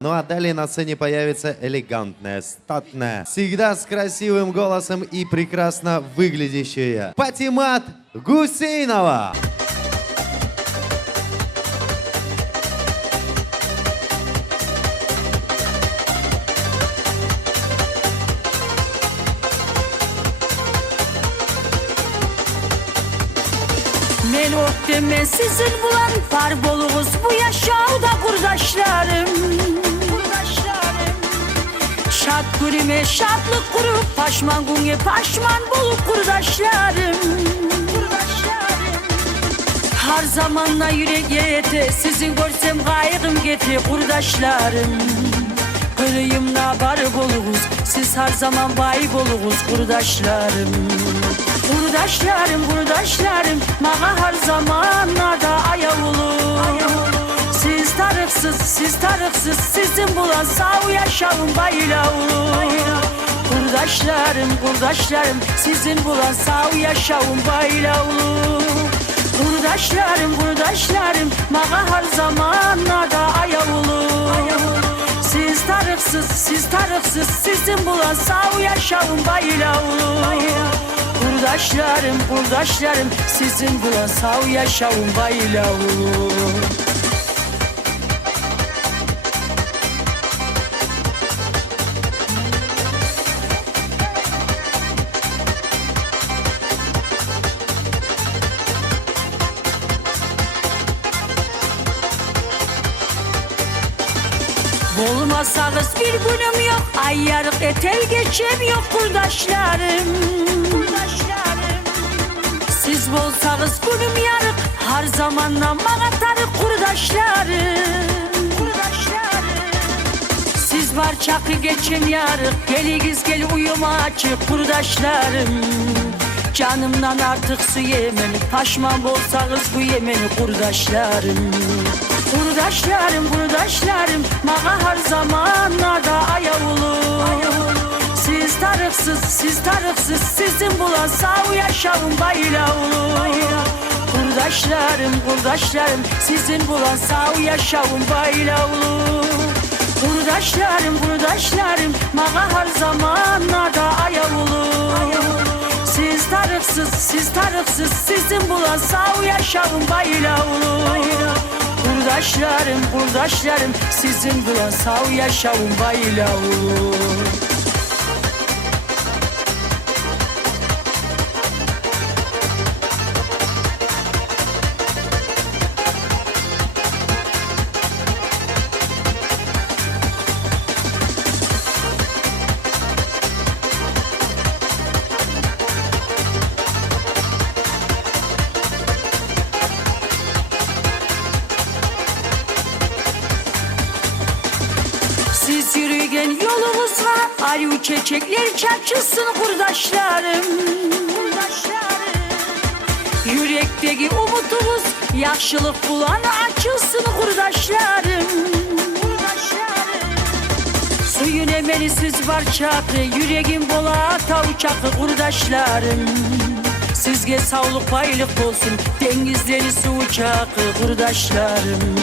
Ну а далее на сцене появится элегантная, статная, всегда с красивым голосом и прекрасно выглядящая Патимат Гусейнова. Men öptüm sizin bulan var bolunuz bu yaşamda kurdaşlarım. Şat gurime şatlık kurup paşman gunge paşman bulup kurdaşlarım. Her zamanla yürek yete sizin görsem gayrım geti kurdaşlarım. Kırıyımla var bolunuz siz her zaman bay bolunuz kurdaşlarım. Kurdaşlarım, mağa her zamanlarda ayavulu. Siz tarıksız, sizin bulan sağ yaşamın baylavulu. Kurdaşlarım, sizin bulan sağ yaşamın baylavulu. Kurdaşlarım, mağa her zamanlarda ayavulu. Siz tarıksız, sizin bulan sağ yaşamın baylavulu. Kurdaşlarım, sizin bulan sağ yaşamın baylavulu. Olmasanız bir günüm yok, ay yarık etel geçem yok kurdaşlarım. Siz bolsanız günüm yarık, her zamanla bana tarık kurdaşlarım. Siz var çakı geçem yarık, geligiz gel uyuma açık kurdaşlarım. Canımdan artık su yemeni, paşman bolsanız bu yemeni kurdaşlarım. Kurdaşlarım, mağa her zamanlarda ayavulu. Siz tarıksız, sizin bulan sağ yaşamın baylavulu. Kurdaşlarım, sizin bulan sağ yaşamın baylavulu. Kurdaşlarım, mağa her zamanlarda ayavulu. Siz tarıksız, sizin bulan sağ yaşamın baylavulu. Kurdaşlarım, sizin bulan sağ yaşamın baylavulu. Siz yürüyen yolunuzla arı çiçekler çarçılsın kurdaşlarım. Yürekteki umutumuz yaxşılık bulan açılsın kurdaşlarım. Suyun emeli siz var çakı, yüreğim bola tav çakı kurdaşlarım. Sizge sağlık baylık olsun, denizleri su çakı kurdaşlarım.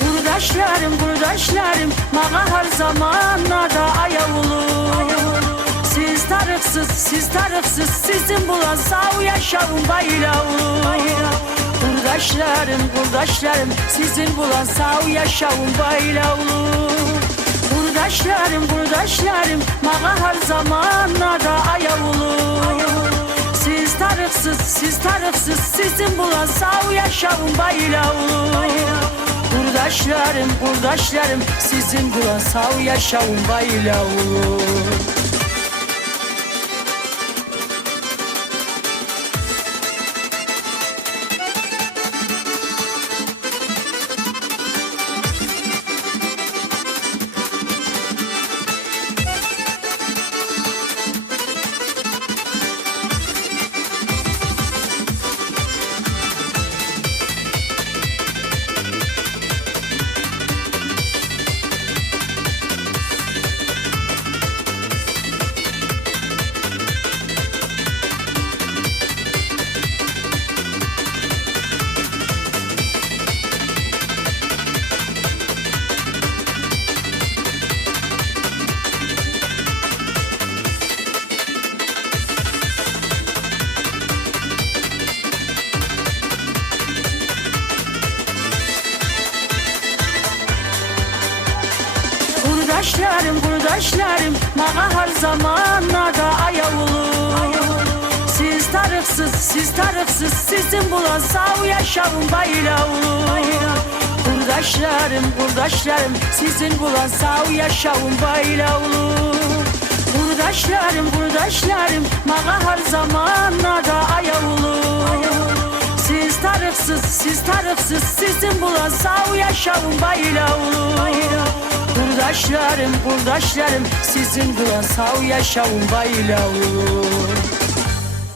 Kurdaşlarım, mağa her zamanlarda ayavulu. Siz tarıksız, sizin bulan sağ yaşamın baylavulu. Kurdaşlarım, sizin bulan sağ yaşamın baylavulu. Kurdaşlarım, mağa her zamanlarda ayavulu. Siz tarıksız, sizin bulan sağ yaşamın baylavulu. Kurdaşlarım, sizin bulan sağ yaşamın baylavulu. Kurdaşlarım, kurdaşlarım, bana her zamanlarda ayavulu. Siz tarıksız, sizin bulan sağ yaşamın bayravulu. Kurdaşlarım, kurdaşlarım, sizin bulan sağ yaşamın bayravulu. Kurdaşlarım, kurdaşlarım, bana her zamanlarda ayavulu. Siz tarıksız, sizin bulan sağ yaşamın bayravulu. Kurdaşlarım, kurdaşlarım, sizin bulan sağ yaşamın bayravulu.